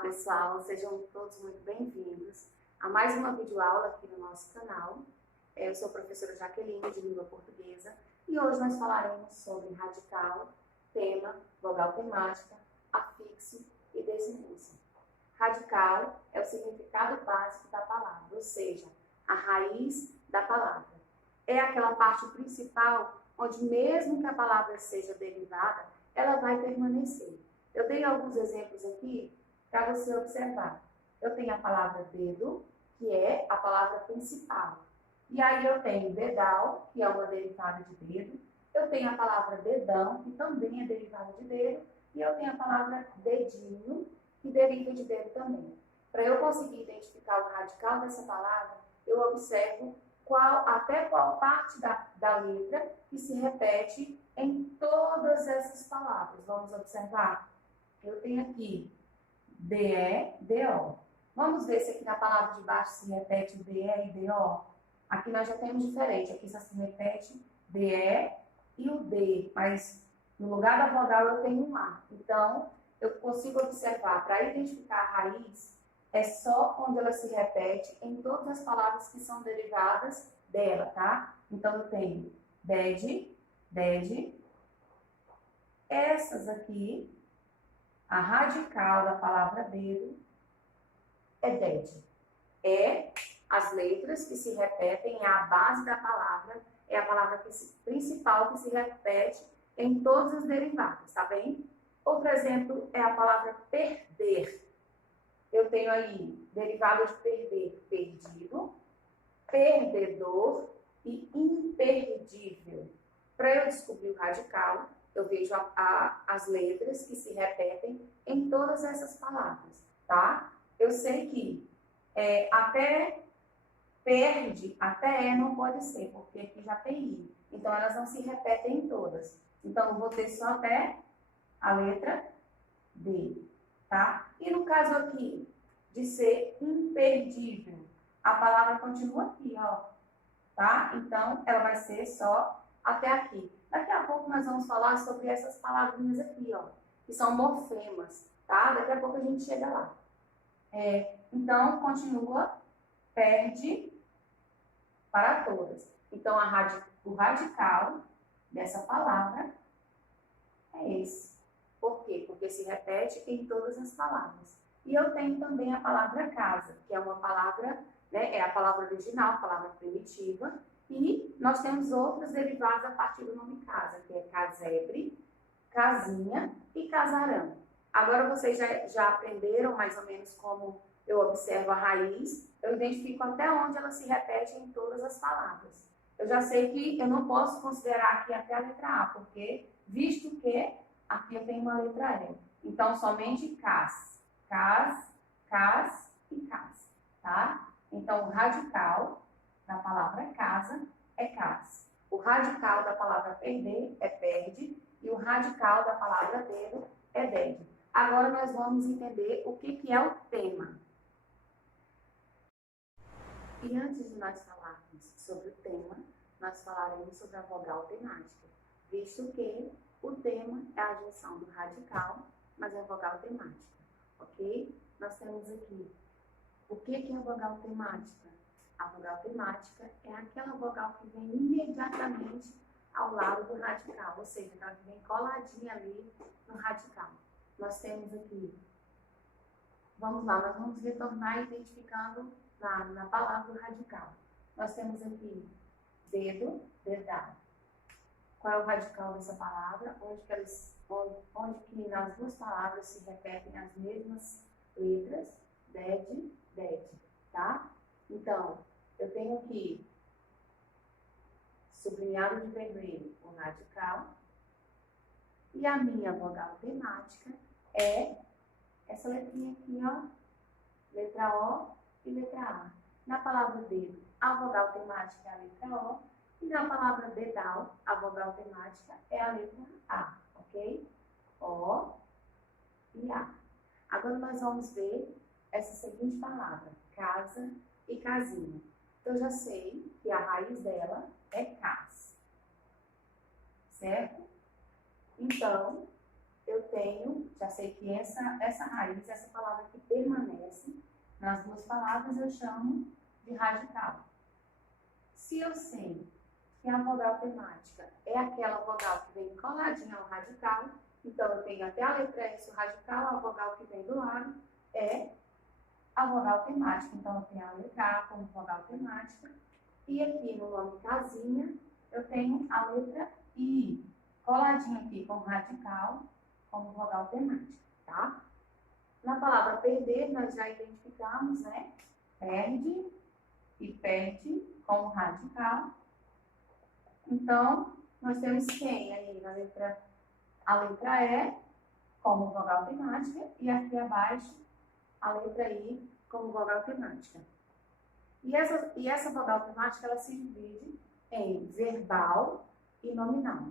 pessoal, sejam todos muito bem-vindos a mais uma videoaula aqui no nosso canal. Eu sou a professora Jaqueline, de língua portuguesa, e hoje nós falaremos sobre radical, tema, vogal temática, afixo e desinúncia. Radical é o significado básico da palavra, ou seja, a raiz da palavra. É aquela parte principal onde, mesmo que a palavra seja derivada, ela vai permanecer. Eu dei alguns exemplos aqui para você observar. Eu tenho a palavra dedo, que é a palavra principal. E aí eu tenho dedal, que é uma derivada de dedo. Eu tenho a palavra dedão, que também é derivada de dedo. E eu tenho a palavra dedinho, que deriva de dedo também. Para eu conseguir identificar o radical dessa palavra, eu observo até qual parte da letra que se repete em todas essas palavras. Vamos observar? Eu tenho aqui DE, DO. Vamos ver se aqui na palavra de baixo se repete o DE e DO. Aqui nós já temos diferente. Aqui só se repete DE e o D, mas no lugar da vogal eu tenho um A. Então, eu consigo observar, para identificar a raiz, é só onde ela se repete em todas as palavras que são derivadas dela, tá? Então, eu tenho DED, DED. Essas aqui, a radical da palavra dedo é DED. É as letras que se repetem, é a base da palavra, é a palavra principal que se repete em todas as derivadas, tá bem? Outro exemplo é a palavra perder. Eu tenho aí derivada de perder, perdido, perdedor e imperdível. Para eu descobrir o radical, eu vejo as letras que se repetem em todas essas palavras, tá? Eu sei que até perde, até não pode ser, porque aqui já tem I. Então, elas não se repetem em todas. Então, eu vou ter só até a letra D, tá? E no caso aqui, de ser imperdível, a palavra continua aqui, ó, tá? Então, ela vai ser só até aqui. Daqui a pouco nós vamos falar sobre essas palavrinhas aqui, ó, que são morfemas, tá? Daqui a pouco a gente chega lá. Então, continua, perde para todas. Então, o radical dessa palavra é esse. Por quê? Porque se repete em todas as palavras. E eu tenho também a palavra casa, que é uma palavra, né, é a palavra original, a palavra primitiva, e nós temos outras derivadas a partir do nome casa, que é casebre, casinha e casarão. Agora vocês já aprenderam mais ou menos como eu observo a raiz, eu identifico até onde ela se repete em todas as palavras. Eu já sei que eu não posso considerar aqui até a letra A, porque, visto que aqui eu tenho uma letra E. Então, somente cas, e cas, tá? Então, o radical da palavra casa é cas. O radical da palavra perder é perde. E o radical da palavra dedo é dede. Agora, nós vamos entender o que é o tema. E antes de nós falarmos sobre o tema, nós falaremos sobre a vogal temática, visto que o tema é a junção do radical, mas é a vogal temática, ok? Nós temos aqui, o que é a vogal temática? A vogal temática é aquela vogal que vem imediatamente ao lado do radical, ou seja, ela vem coladinha ali no radical. Nós temos aqui, vamos lá, nós vamos retornar identificando na palavra do radical. Nós temos aqui dedo, dedar. Qual é o radical dessa palavra? Onde que nas duas palavras se repetem as mesmas letras, ded, ded, tá? Então, eu tenho aqui, sublinhado de vermelho, o radical. E a minha vogal temática é essa letrinha aqui, ó, letra O e letra A. Na palavra dedo, a vogal temática é a letra O. E na palavra dedal, a vogal temática é a letra A, ok? O e A. Agora nós vamos ver essa seguinte palavra, casa e casinha. Então, eu já sei que a raiz dela é cas, certo? Então, eu tenho, já sei que essa raiz, essa palavra que permanece nas duas palavras, eu chamo de radical. Se eu sei que a vogal temática é aquela vogal que vem coladinha ao radical, então eu tenho até a letra S, o radical, a vogal que vem do lado é a vogal temática. Então eu tenho a letra A como vogal temática, e aqui no nome casinha eu tenho a letra I, coladinha aqui com o radical como vogal temática, tá? Na palavra perder, nós já identificamos, né? Perde e perde como radical. Então, nós temos quem aí na letra, a letra E como vogal temática e aqui abaixo a letra I como vogal temática. E essa vogal temática, ela se divide em verbal e nominal.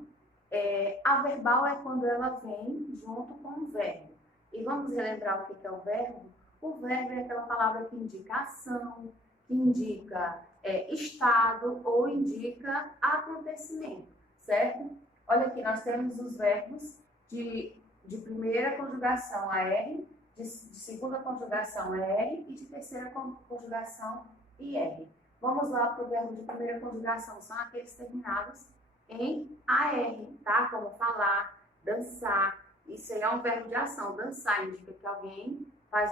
A verbal é quando ela vem junto com o verbo. E vamos relembrar o que é o verbo? O verbo é aquela palavra que indica ação, que indica estado ou indica acontecimento, certo? Olha aqui, nós temos os verbos de primeira conjugação a R, de segunda conjugação a R e de terceira conjugação IR. Vamos lá para o verbo de primeira conjugação, são aqueles terminados em AR, tá? Como falar, dançar. Isso aí é um verbo de ação. Dançar indica que alguém faz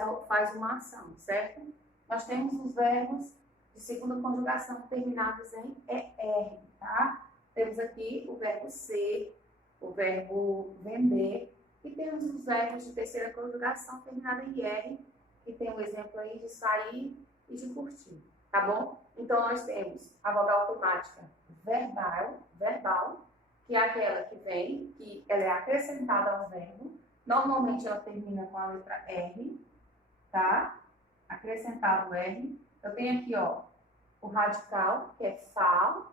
uma ação, certo? Nós temos os verbos de segunda conjugação terminados em ER, tá? Temos aqui o verbo ser, o verbo vender, e temos os verbos de terceira conjugação terminada em IR, que tem um exemplo aí de sair e de curtir, tá bom? Então, nós temos a vogal temática verbal, que é aquela que vem, que ela é acrescentada ao verbo. Normalmente, ela termina com a letra R, tá? Acrescentado o R. Eu tenho aqui, ó, o radical, que é FAL,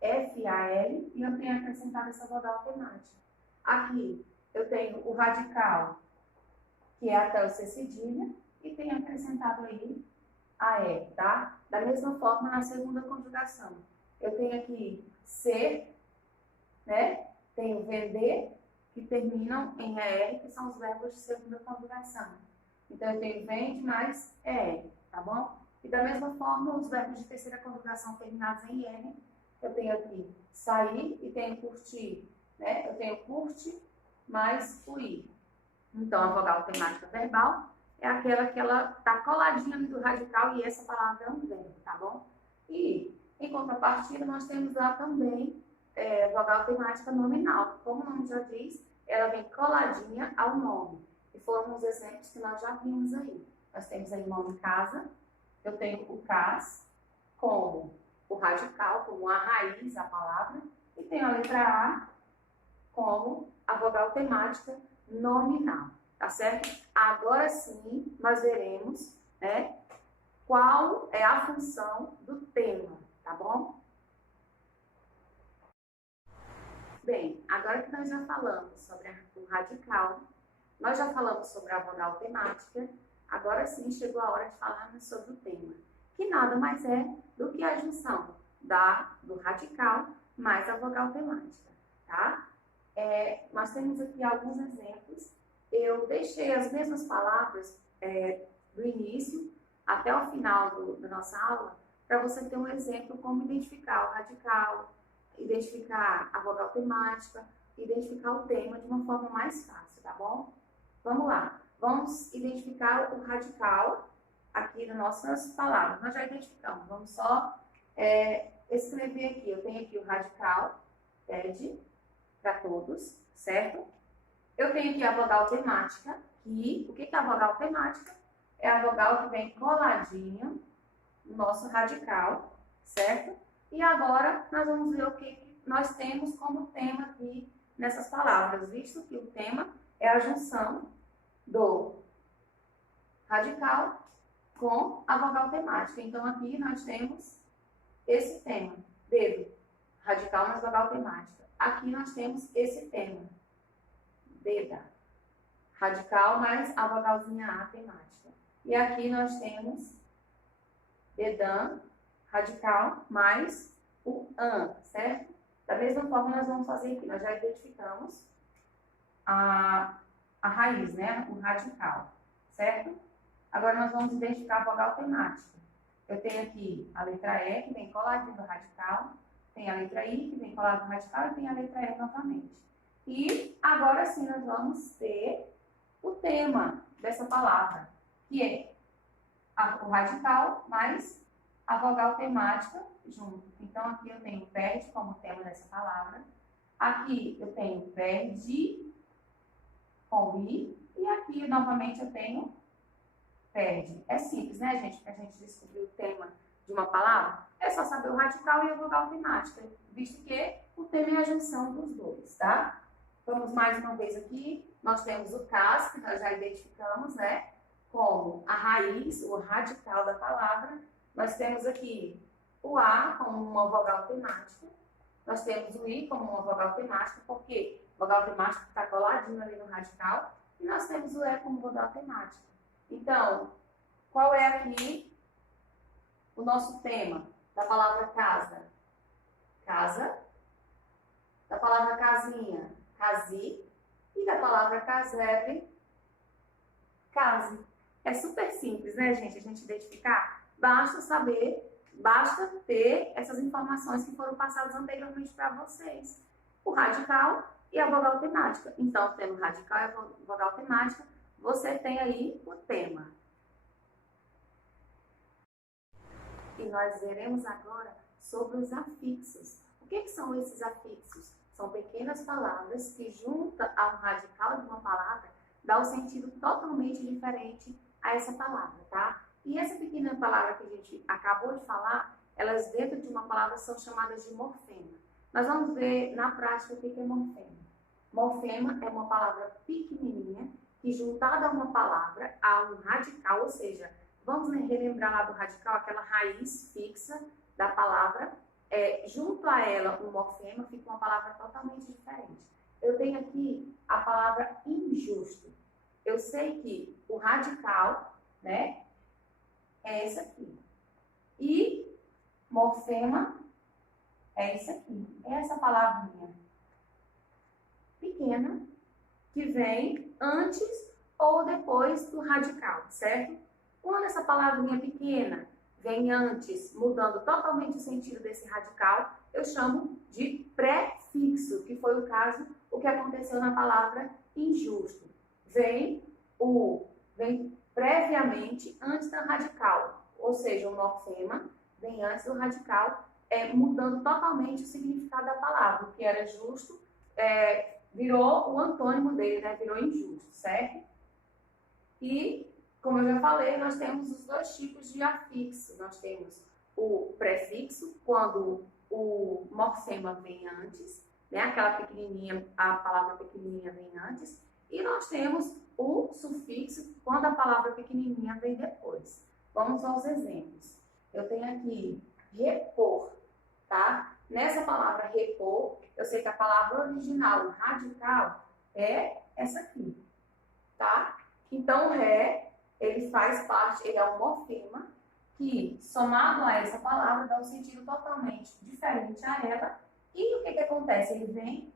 F-A-L, e eu tenho acrescentado essa vogal temática. Aqui, eu tenho o radical, que é até o C cedilha, e tenho acrescentado aí a R, tá? Da mesma forma, na segunda conjugação. Eu tenho aqui ser, né? Tenho vender, que terminam em ER, que são os verbos de segunda conjugação. Então, eu tenho vende mais ER, tá bom? E da mesma forma, os verbos de terceira conjugação terminados em IR, eu tenho aqui sair e tenho curtir, né? Eu tenho curte mais o ir. Então, a vogal temática verbal é aquela que ela está coladinha do radical e essa palavra é um verbo, tá bom? E, em contrapartida, nós temos lá também vogal temática nominal. Como o nome já diz, ela vem coladinha ao nome. E foram os exemplos que nós já vimos aí. Nós temos aí o nome casa, eu tenho o cas como o radical, como a raiz, a palavra, e tenho a letra A como a vogal temática nominal, tá certo? Agora sim, nós veremos, né, qual é a função do tema, tá bom? Bem, agora que nós já falamos sobre o radical, nós já falamos sobre a vogal temática, agora sim chegou a hora de falarmos sobre o tema, que nada mais é do que a junção do radical mais a vogal temática, tá? Nós temos aqui alguns exemplos. Eu deixei as mesmas palavras do início até o final da nossa aula, para você ter um exemplo como identificar o radical, identificar a vogal temática, identificar o tema de uma forma mais fácil, tá bom? Vamos lá. Vamos identificar o radical aqui nas nossas palavras. Nós já identificamos. Vamos só escrever aqui. Eu tenho aqui o radical, pede para todos, certo? Eu tenho aqui a vogal temática, que o que é a vogal temática? É a vogal que vem coladinha no nosso radical, certo? E agora nós vamos ver o que nós temos como tema aqui nessas palavras, visto que o tema é a junção do radical com a vogal temática. Então aqui nós temos esse tema, dedo, radical mais vogal temática. Aqui nós temos esse tema, deda, radical mais a vogalzinha A temática. E aqui nós temos dedã, radical mais o an, certo? Da mesma forma nós vamos fazer aqui. Nós já identificamos a raiz, né? O radical, certo? Agora nós vamos identificar a vogal temática. Eu tenho aqui a letra E, que vem coladinho no radical, tem a letra I, que vem colado no radical, e tem a letra E novamente. E agora sim nós vamos ter o tema dessa palavra, que é o radical mais a vogal temática junto. Então, aqui eu tenho perde como tema dessa palavra. Aqui eu tenho perde com I. E aqui, novamente, eu tenho perde. É simples, né, gente? Para a gente descobrir o tema de uma palavra, é só saber o radical e a vogal temática, visto que o tema é a junção dos dois, tá? Vamos mais uma vez aqui. Nós temos o CAS, que nós já identificamos, né? Como a raiz, o radical da palavra. Nós temos aqui o A como uma vogal temática. Nós temos o I como uma vogal temática, porque vogal temática está coladinho ali no radical. E nós temos o E como vogal temática. Então, qual é aqui o nosso tema da palavra casa? Casa. Da palavra casinha, casi. E da palavra casebre, case. É super simples, né, gente? A gente identificar. Basta saber, basta ter essas informações que foram passadas anteriormente para vocês. O radical e a vogal temática. Então, tendo radical e a vogal temática, você tem aí o tema. E nós veremos agora sobre os afixos. O que são esses afixos? São pequenas palavras que, junto ao radical de uma palavra, dá um sentido totalmente diferente a essa palavra, tá? E essa pequena palavra que a gente acabou de falar, elas dentro de uma palavra são chamadas de morfema. Nós vamos ver na prática o que é morfema. Morfema é uma palavra pequenininha que, juntada a uma palavra, há um radical, ou seja, vamos relembrar lá do radical, aquela raiz fixa da palavra, junto a ela, um morfema, fica uma palavra totalmente diferente. Eu tenho aqui a palavra injusto. Eu sei que o radical, né, é esse aqui. E morfema é esse aqui. É essa palavrinha pequena que vem antes ou depois do radical, certo? Quando essa palavrinha pequena vem antes, mudando totalmente o sentido desse radical, eu chamo de prefixo, que foi o caso, o que aconteceu na palavra injusto. Vem previamente antes do radical, ou seja, o morfema vem antes do radical, mudando totalmente o significado da palavra. O que era justo virou o antônimo dele, né? Virou injusto, certo? E, como eu já falei, nós temos os dois tipos de afixo. Nós temos o prefixo, quando o morfema vem antes, né? Aquela pequenininha, a palavra pequenininha vem antes. E nós temos o sufixo, quando a palavra pequenininha vem depois. Vamos aos exemplos. Eu tenho aqui repor, tá? Nessa palavra repor, eu sei que a palavra original, radical, é essa aqui, tá? Então, o ré, ele faz parte, ele é um morfema que, somado a essa palavra, dá um sentido totalmente diferente a ela. E o que acontece? Ele vem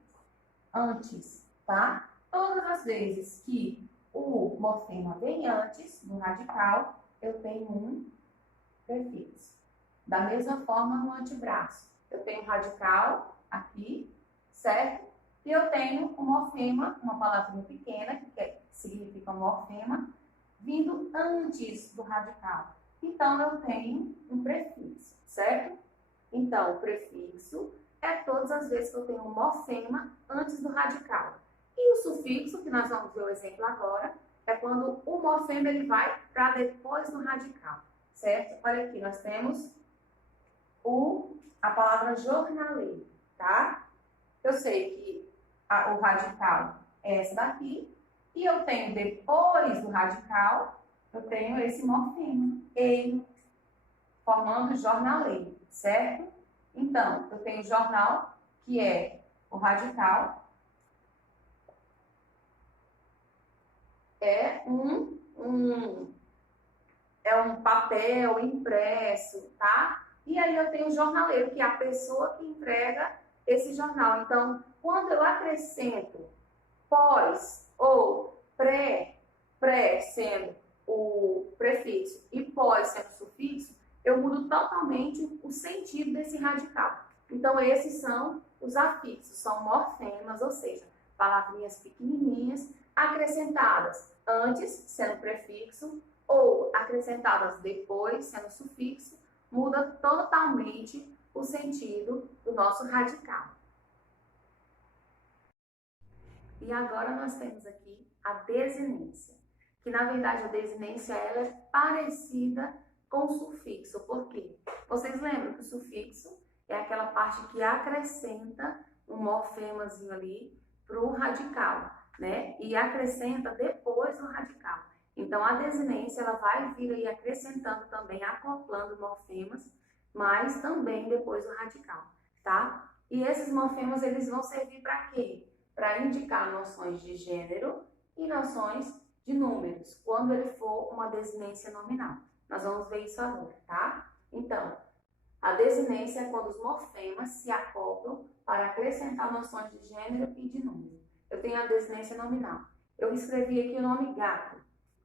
antes, tá? Todas as vezes que o morfema vem antes do radical, eu tenho um prefixo. Da mesma forma, no antebraço. Eu tenho radical aqui, certo? E eu tenho um morfema, uma palavrinha pequena, que significa morfema, vindo antes do radical. Então, eu tenho um prefixo, certo? Então, o prefixo é todas as vezes que eu tenho um morfema antes do radical. E o sufixo, que nós vamos ver o exemplo agora, é quando o morfema ele vai para depois do radical, certo? Olha aqui, nós temos a palavra jornaleiro, tá? Eu sei que o radical é essa daqui, e eu tenho depois do radical, eu tenho esse morfema, ele, formando jornaleiro, certo? Então, eu tenho jornal, que é o radical, é um papel impresso, tá? E aí eu tenho o jornaleiro, que é a pessoa que entrega esse jornal. Então, quando eu acrescento pós ou pré sendo o prefixo e pós sendo o sufixo, eu mudo totalmente o sentido desse radical. Então, esses são os afixos, são morfemas, ou seja, palavrinhas pequenininhas acrescentadas antes, sendo prefixo, ou acrescentadas depois, sendo sufixo, muda totalmente o sentido do nosso radical. E agora nós temos aqui a desinência, que na verdade a desinência ela é parecida com o sufixo. Por quê? Vocês lembram que o sufixo é aquela parte que acrescenta um morfemazinho ali para o radical, né? E acrescenta depois o radical. Então, a desinência ela vai vir aí acrescentando também, acoplando morfemas, mas também depois o radical, tá? E esses morfemas, eles vão servir para quê? Para indicar noções de gênero e noções de números, quando ele for uma desinência nominal. Nós vamos ver isso agora, tá? Então, a desinência é quando os morfemas se acoplam para acrescentar noções de gênero e de número. Eu tenho a desinência nominal. Eu escrevi aqui o nome gato.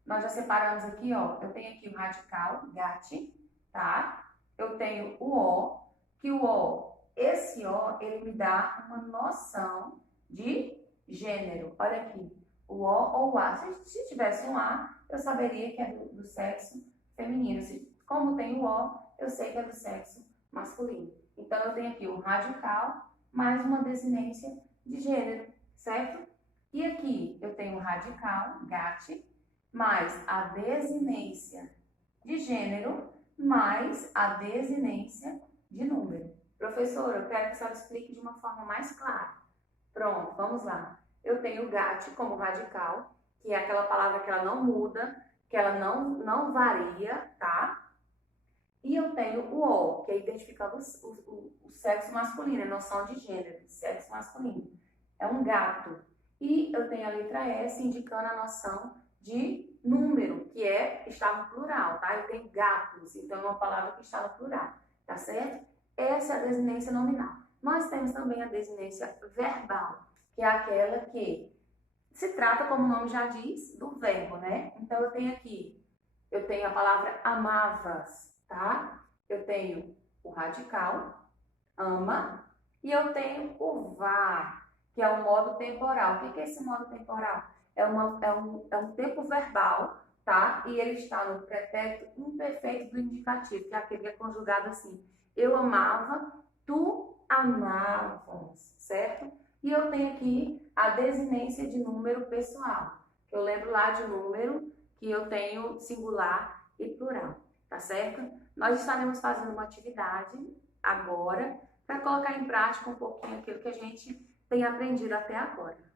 Nós já separamos aqui, ó. Eu tenho aqui o radical, gate, tá? Eu tenho o O, que o O, esse O, ele me dá uma noção de gênero. Olha aqui, o O ou o A. Se tivesse um A, eu saberia que é do sexo feminino. Como tem o O, eu sei que é do sexo masculino. Então, eu tenho aqui o radical mais uma desinência de gênero, certo? E aqui eu tenho o radical, gate, mais a desinência de gênero, mais a desinência de número. Professora, eu quero que a senhora explique de uma forma mais clara. Pronto, vamos lá. Eu tenho o gate como radical, que é aquela palavra que ela não muda, que ela não varia, tá? E eu tenho o O, que é identificando o sexo masculino, a noção de gênero, de sexo masculino. É um gato. E eu tenho a letra S, indicando a noção de número, que está no plural, tá? Eu tenho gatos, então é uma palavra que está no plural, tá certo? Essa é a desinência nominal. Nós temos também a desinência verbal, que é aquela que se trata, como o nome já diz, do verbo, né? Então, eu tenho a palavra amavas, tá? Eu tenho o radical, ama, e eu tenho o var, que é o modo temporal. O que é esse modo temporal? É um tempo verbal, tá? E ele está no pretérito imperfeito do indicativo, que é aquele que é conjugado assim. Eu amava, tu amavas, certo? E eu tenho aqui a desinência de número pessoal. Eu lembro lá de número que eu tenho singular e plural, tá certo? Nós estaremos fazendo uma atividade agora para colocar em prática um pouquinho aquilo que a gente tem aprendido até agora.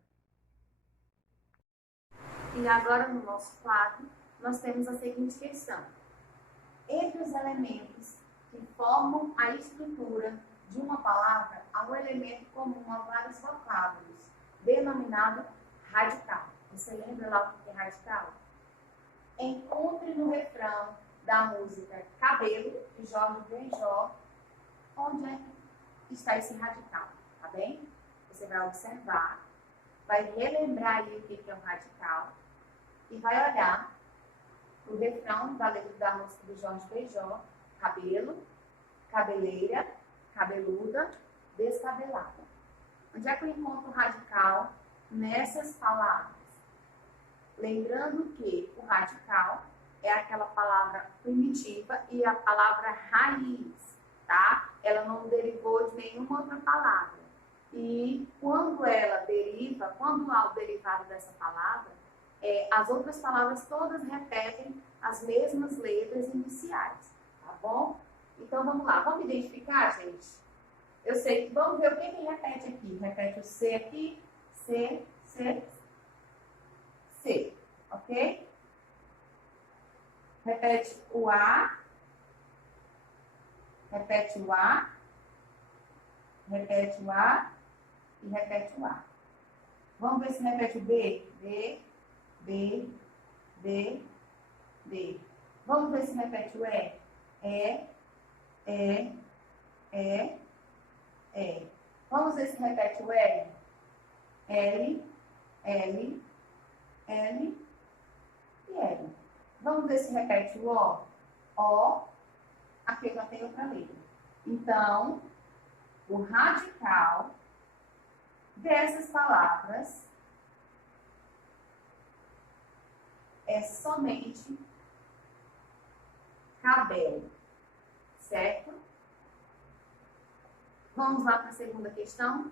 E agora no nosso quadro, nós temos a seguinte questão. Entre os elementos que formam a estrutura de uma palavra, há um elemento comum a vários vocábulos, denominado radical. Você lembra lá o que é radical? Encontre no refrão da música Cabelo, de Jorge Benjor, onde é que está esse radical, tá bem? Você vai observar, vai relembrar aí o que é um radical e vai olhar o refrão da letra da música do Jorge Benjor, cabelo, cabeleira, cabeluda, descabelada. Onde é que eu encontro o radical nessas palavras? Lembrando que o radical é aquela palavra primitiva e a palavra raiz, tá? Ela não derivou de nenhuma outra palavra. E quando ela deriva, quando há o derivado dessa palavra, as outras palavras todas repetem as mesmas letras iniciais, tá bom? Então vamos lá, vamos identificar, gente? Eu sei que vamos ver o que repete aqui. Repete o C aqui, C, C, C, ok? Repete o A, repete o A, repete o A e repete o A. Vamos ver se repete o B, B, B, B, B. Vamos ver se repete o E, E, E, E. Vamos ver se repete o L, L, L, L e L. Vamos ver se repete o O. O, aqui eu já tenho outra letra. Então, o radical dessas palavras é somente cabelo, certo? Vamos lá para a segunda questão.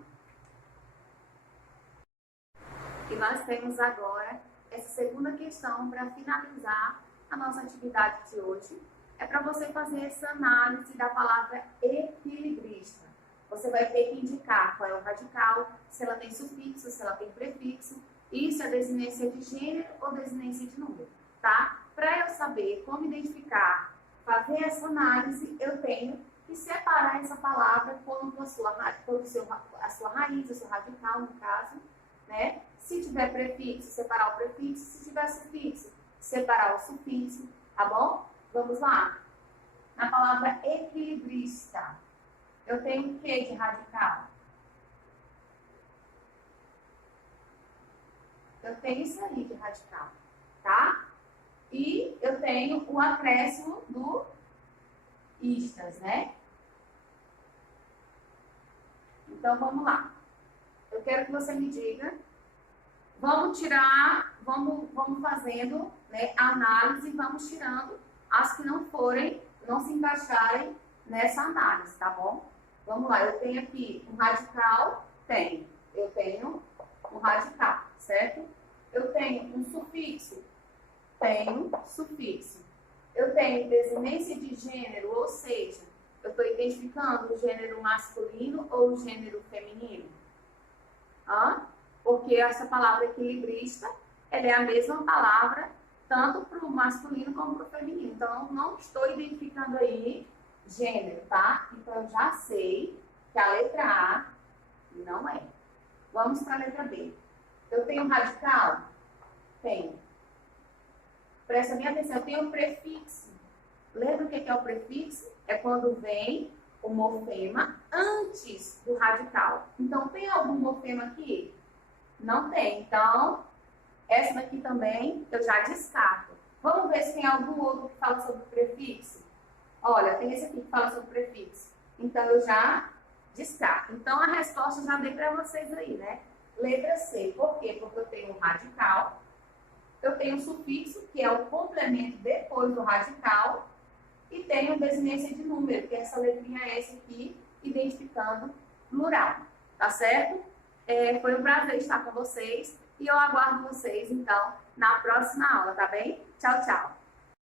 E nós temos agora essa segunda questão para finalizar a nossa atividade de hoje. É para você fazer essa análise da palavra equilibrista. Você vai ter que indicar qual é o radical, se ela tem sufixo, se ela tem prefixo. Isso é desinência de gênero ou desinência de número, tá? Para eu saber como identificar, fazer essa análise, eu tenho que separar essa palavra com a sua raiz, o seu radical, no caso, né? Se tiver prefixo, separar o prefixo. Se tiver sufixo, separar o sufixo, tá bom? Vamos lá. Na palavra equilibrista, eu tenho o que de radical? Eu tenho isso aí de radical, tá? E eu tenho o acréscimo do istas, né? Então, vamos lá. Eu quero que você me diga. Vamos tirar, vamos fazendo, né, a análise, vamos tirando as que não se encaixarem nessa análise, tá bom? Vamos lá, eu tenho aqui um radical, eu tenho um radical, certo? Eu tenho um sufixo, tenho sufixo. Eu tenho desinência de gênero, ou seja, eu estou identificando o gênero masculino ou o gênero feminino. Porque essa palavra equilibrista, ela é a mesma palavra tanto para o masculino como para o feminino. Então, eu não estou identificando aí gênero, tá? Então, eu já sei que a letra A não é. Vamos para a letra B. Eu tenho radical? Tenho. Presta minha atenção, eu tenho prefixo. Lembra o que é o prefixo? É quando vem o morfema antes do radical. Então, tem algum morfema aqui? Não tem. Então, essa daqui também eu já descarto. Vamos ver se tem algum outro que fala sobre prefixo. Olha, tem esse aqui que fala sobre prefixo. Então, eu já descarto. Então, a resposta eu já dei para vocês aí, né? Letra C. Por quê? Porque eu tenho um radical. Eu tenho um sufixo, que é o complemento depois do radical. E tenho desinência de número, que é essa letrinha S aqui, identificando plural. Tá certo? Foi um prazer estar com vocês. E eu aguardo vocês, então, na próxima aula, tá bem? Tchau, tchau!